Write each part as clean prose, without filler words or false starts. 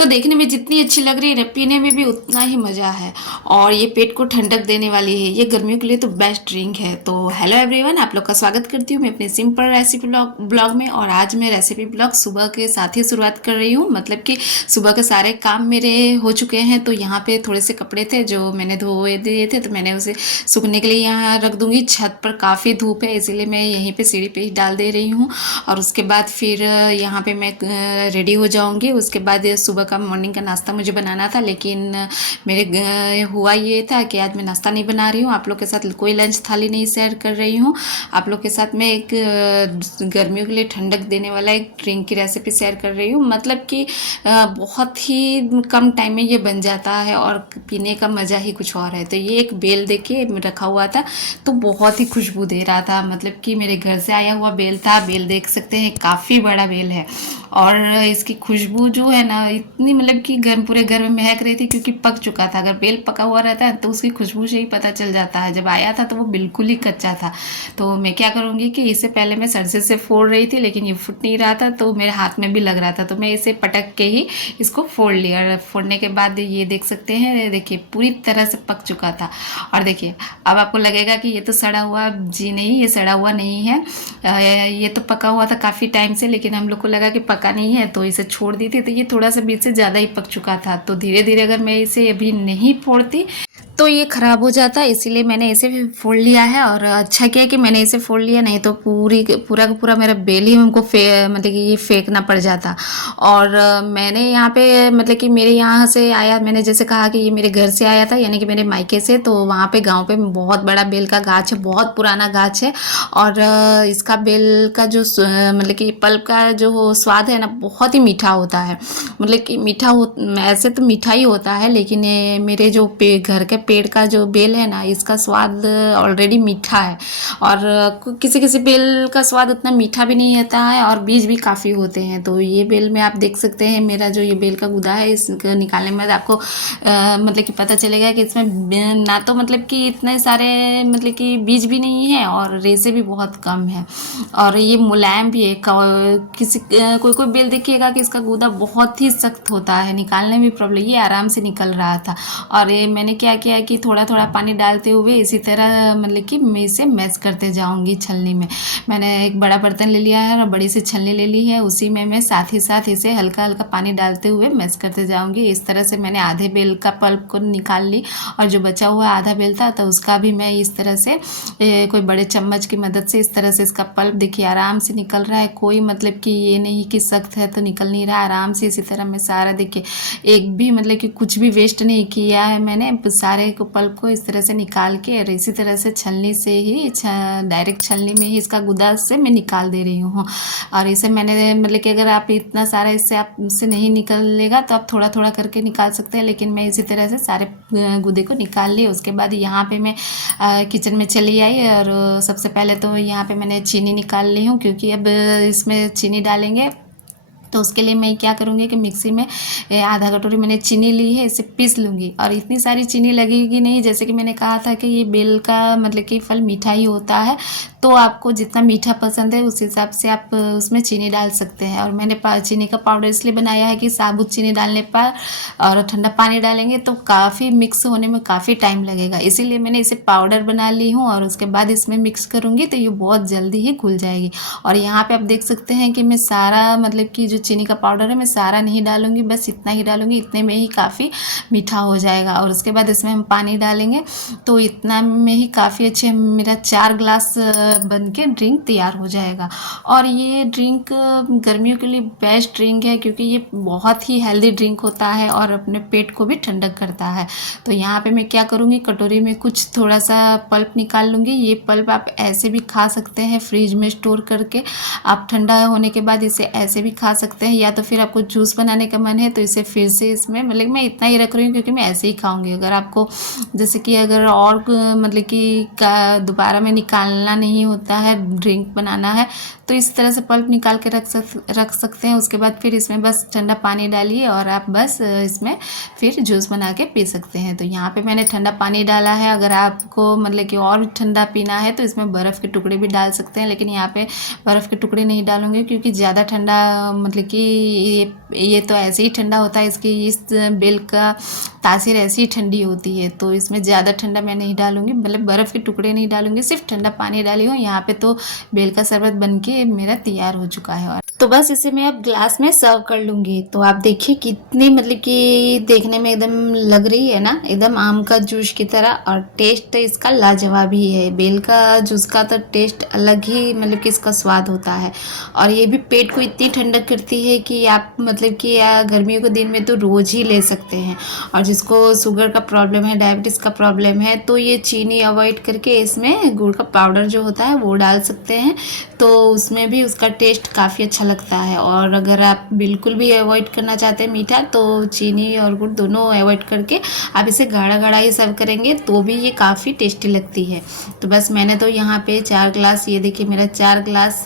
तो देखने में जितनी अच्छी लग रही है ना, पीने में भी उतना ही मज़ा है। और ये पेट को ठंडक देने वाली है, ये गर्मियों के लिए तो बेस्ट ड्रिंक है। तो हेलो एवरीवन, आप लोग का स्वागत करती हूँ मैं अपने सिंपल रेसिपी ब्लॉग में। और आज मैं रेसिपी ब्लॉग सुबह के साथ ही शुरुआत कर रही हूँ। मतलब कि सुबह के सारे काम मेरे हो चुके हैं, तो यहाँ पे थोड़े से कपड़े थे जो मैंने धोए दिए थे, तो मैंने उसे सूखने के लिए यहाँ रख दूँगी। छत पर काफ़ी धूप है, इसीलिए मैं यहीं पर सीढ़ी पे ही डाल दे रही हूँ। और उसके बाद फिर यहाँ पे मैं रेडी हो जाऊँगी। उसके बाद सुबह का मॉर्निंग का नाश्ता मुझे बनाना था, लेकिन मेरे हुआ ये था कि आज मैं नाश्ता नहीं बना रही हूँ, आप लोग के साथ कोई लंच थाली नहीं शेयर कर रही हूँ। आप लोग के साथ मैं एक गर्मियों के लिए ठंडक देने वाला एक ड्रिंक की रेसिपी शेयर कर रही हूँ। मतलब कि बहुत ही कम टाइम में ये बन जाता है और पीने का मज़ा ही कुछ और है। तो ये एक बेल देखिए रखा हुआ था, तो बहुत ही खुशबू दे रहा था। मतलब कि मेरे घर से आया हुआ बेल था। बेल देख सकते हैं, काफ़ी बड़ा बेल है। और इसकी खुशबू जो है ना, इतनी मतलब कि घर पूरे घर में महक रही थी, क्योंकि पक चुका था। अगर बेल पका हुआ रहता है तो उसकी खुशबू से ही पता चल जाता है। जब आया था तो वो बिल्कुल ही कच्चा था। तो मैं क्या करूँगी कि इससे पहले मैं सरसे से फोड़ रही थी, लेकिन ये फुट नहीं रहा था, तो मेरे हाथ में भी लग रहा था, तो मैं इसे पटक के ही इसको फोड़ लिया। और फोड़ने के बाद ये देख सकते हैं, देखिए पूरी तरह से पक चुका था। और देखिए अब आपको लगेगा कि ये तो सड़ा हुआ, जी नहीं, ये सड़ा हुआ नहीं है। ये तो पका हुआ था काफ़ी टाइम से, लेकिन हम लोग को लगा कि पका नहीं है तो इसे छोड़ दी थी। तो ये थोड़ा सा बीच से ज़्यादा ही पक चुका था, तो धीरे धीरे अगर मैं इसे अभी नहीं फोड़ती तो ये ख़राब हो जाता है। इसीलिए मैंने इसे फोड़ लिया है। और अच्छा किया कि मैंने इसे फोड़ लिया, नहीं तो पूरा का पूरा मेरा बेल ही हमको मतलब कि ये फेंकना पड़ जाता। और मैंने यहाँ पे मतलब कि मेरे यहाँ से आया, मैंने जैसे कहा कि ये मेरे घर से आया था, यानी कि मेरे मायके से। तो वहाँ पे गाँव पे बहुत बड़ा बेल का गाछ है, बहुत पुराना गाछ है। और इसका बेल का जो मतलब कि पल्प का जो स्वाद है ना, बहुत ही मीठा होता है। मतलब कि मीठा हो, ऐसे तो मीठा ही होता है, लेकिन मेरे जो घर के पेड़ का जो बेल है ना, इसका स्वाद ऑलरेडी मीठा है। और किसी किसी बेल का स्वाद उतना मीठा भी नहीं होता है, और बीज भी काफ़ी होते हैं। तो ये बेल में आप देख सकते हैं, मेरा जो ये बेल का गुदा है, इसको निकालने में आपको मतलब कि पता चलेगा कि इसमें ना तो मतलब कि इतने सारे मतलब कि बीज भी नहीं है, और रेसे भी बहुत कम है। और ये मुलायम भी है। कोई कोई बेल देखिएगा कि इसका गूदा बहुत ही सख्त होता है, निकालने में प्रॉब्लम। ये आराम से निकल रहा था। और ये मैंने क्या किया कि थोड़ा थोड़ा पानी डालते हुए इसी तरह मतलब कि मैं इसे मैश करते जाऊंगी छलनी में। मैंने एक बड़ा बर्तन ले लिया है और बड़ी सी छलनी ले ली है, उसी में मैं साथ ही साथ इसे हल्का हल्का पानी डालते हुए मैश करते जाऊंगी। इस तरह से मैंने आधे बेल का पल्प को निकाल ली, और जो बचा हुआ आधा बेल था तो उसका भी मैं इस तरह से कोई बड़े चम्मच की मदद से इस तरह से इसका पल्प देखिए आराम से निकल रहा है। कोई मतलब कि ये नहीं कि सख्त है तो निकल नहीं रहा, आराम से इसी तरह मैं सारा देखिए एक भी मतलब कि कुछ भी वेस्ट नहीं किया है मैंने। सारे को पल्प को इस तरह से निकाल के, और इसी तरह से छलनी से ही डायरेक्ट छलनी में ही इसका गुदा से मैं निकाल दे रही हूँ। और इसे मैंने मतलब कि अगर आप इतना सारा इससे आपसे नहीं निकलेगा तो आप थोड़ा थोड़ा करके निकाल सकते हैं, लेकिन मैं इसी तरह से सारे गुदे को निकाल ली। उसके बाद यहाँ पे मैं किचन में चली आई, और सबसे पहले तो यहाँ पे मैंने चीनी निकाल ली हूँ, क्योंकि अब इसमें चीनी डालेंगे। तो उसके लिए मैं क्या करूँगी कि मिक्सी में आधा कटोरी मैंने चीनी ली है, इसे पीस लूँगी। और इतनी सारी चीनी लगेगी नहीं, जैसे कि मैंने कहा था कि ये बेल का मतलब कि फल मीठा ही होता है, तो आपको जितना मीठा पसंद है उस हिसाब से आप उसमें चीनी डाल सकते हैं। और मैंने चीनी का पाउडर इसलिए बनाया है कि साबुत चीनी डालने पर और ठंडा पानी डालेंगे तो काफ़ी मिक्स होने में काफ़ी टाइम लगेगा, इसीलिए मैंने इसे पाउडर बना ली हूँ। और उसके बाद इसमें मिक्स करूँगी तो ये बहुत जल्दी ही घुल जाएगी। और यहाँ पे आप देख सकते हैं कि मैं सारा मतलब कि जो चीनी का पाउडर है मैं सारा नहीं डालूंगी, बस इतना ही डालूंगी, इतने में ही काफ़ी मीठा हो जाएगा। और उसके बाद इसमें हम पानी डालेंगे, तो इतना में ही काफ़ी अच्छे मेरा 4 ग्लास बन के ड्रिंक तैयार हो जाएगा। और ये ड्रिंक गर्मियों के लिए बेस्ट ड्रिंक है, क्योंकि ये बहुत ही हेल्दी ड्रिंक होता है और अपने पेट को भी ठंडक करता है। तो यहाँ पे मैं क्या करूँगी, कटोरी में कुछ थोड़ा सा पल्प निकाल लूँगी। ये पल्प आप ऐसे भी खा सकते हैं फ्रिज में स्टोर करके, आप ठंडा होने के बाद इसे ऐसे भी खा सकते हैं, या तो फिर आपको जूस बनाने का मन है तो इसे फिर से इसमें मतलब मैं इतना ही रख रही हूँ क्योंकि मैं ऐसे ही खाऊंगी। अगर आपको जैसे कि अगर और मतलब कि दोबारा में निकालना नहीं होता है, ड्रिंक बनाना है, तो इस तरह से पल्प निकाल के रख सकते हैं। उसके बाद फिर इसमें बस ठंडा पानी डालिए और आप बस इसमें फिर जूस बना के पी सकते हैं। तो यहाँ पे मैंने ठंडा पानी डाला है। अगर आपको मतलब कि और ठंडा पीना है तो इसमें बर्फ़ के टुकड़े भी डाल सकते हैं, लेकिन यहाँ पे बर्फ़ के टुकड़े नहीं डालूंगी क्योंकि ज़्यादा ठंडा मतलब मतलब कि ये तो ऐसे ही ठंडा होता है, इसकी इस बेल का तासीर ऐसी ही ठंडी होती है। तो इसमें ज़्यादा ठंडा मैं नहीं डालूँगी, मतलब बर्फ़ के टुकड़े नहीं डालूँगी, सिर्फ ठंडा पानी डाली हूँ। यहाँ पे तो बेल का शरबत बन के मेरा तैयार हो चुका है। और तो बस इसे मैं अब ग्लास में सर्व कर लूँगी। तो आप देखिए कितनी मतलब कि देखने में एकदम लग रही है ना, एकदम आम का जूस की तरह, और टेस्ट इसका लाजवाब ही है। बेल का जूस का तो टेस्ट अलग ही मतलब कि इसका स्वाद होता है। और ये भी पेट को इतनी ठंडक करती है कि आप मतलब कि गर्मियों के दिन में तो रोज़ ही ले सकते हैं। और जिसको शुगर का प्रॉब्लम है, डायबिटीज़ का प्रॉब्लम है, तो ये चीनी अवॉइड करके इसमें गुड़ का पाउडर जो होता है वो डाल सकते हैं। तो उसमें भी उसका टेस्ट काफ़ी अच्छा लगता है। और अगर आप बिल्कुल भी अवॉइड करना चाहते हैं मीठा, तो चीनी और गुड़ दोनों अवॉइड करके आप इसे गाढ़ा गाढ़ा ही सर्व करेंगे तो भी ये काफ़ी टेस्टी लगती है। तो बस मैंने तो यहाँ पे 4 ग्लास, ये देखिए मेरा 4 ग्लास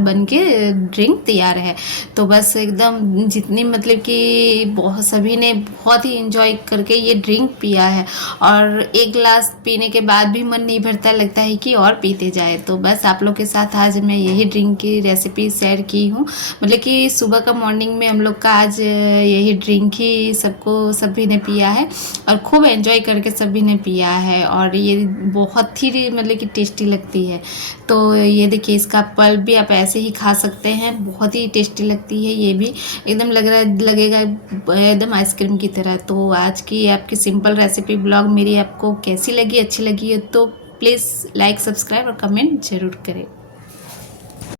बन के ड्रिंक तैयार है। तो बस एकदम जितनी मतलब कि बहुत सभी ने बहुत ही इंजॉय करके ये ड्रिंक पिया है। और 1 ग्लास पीने के बाद भी मन नहीं भरता, लगता है कि और पीते जाए। तो बस आप लोग के साथ आज मैं यही ड्रिंक की रेसिपी शेयर की हूँ। मतलब कि सुबह का मॉर्निंग में हम लोग का आज यही ड्रिंक ही सभी ने पिया है, और खूब एंजॉय करके सभी ने पिया है। और ये बहुत ही मतलब कि टेस्टी लगती है। तो ये देखिए इसका पल्प भी आप ऐसे ही खा सकते हैं, बहुत ही टेस्टी लगती है। ये भी एकदम लगेगा एकदम आइसक्रीम की तरह। तो आज की आपकी सिंपल रेसिपी ब्लॉग मेरी आपको कैसी लगी, अच्छी लगी है तो प्लीज़ लाइक, सब्सक्राइब और कमेंट ज़रूर करें।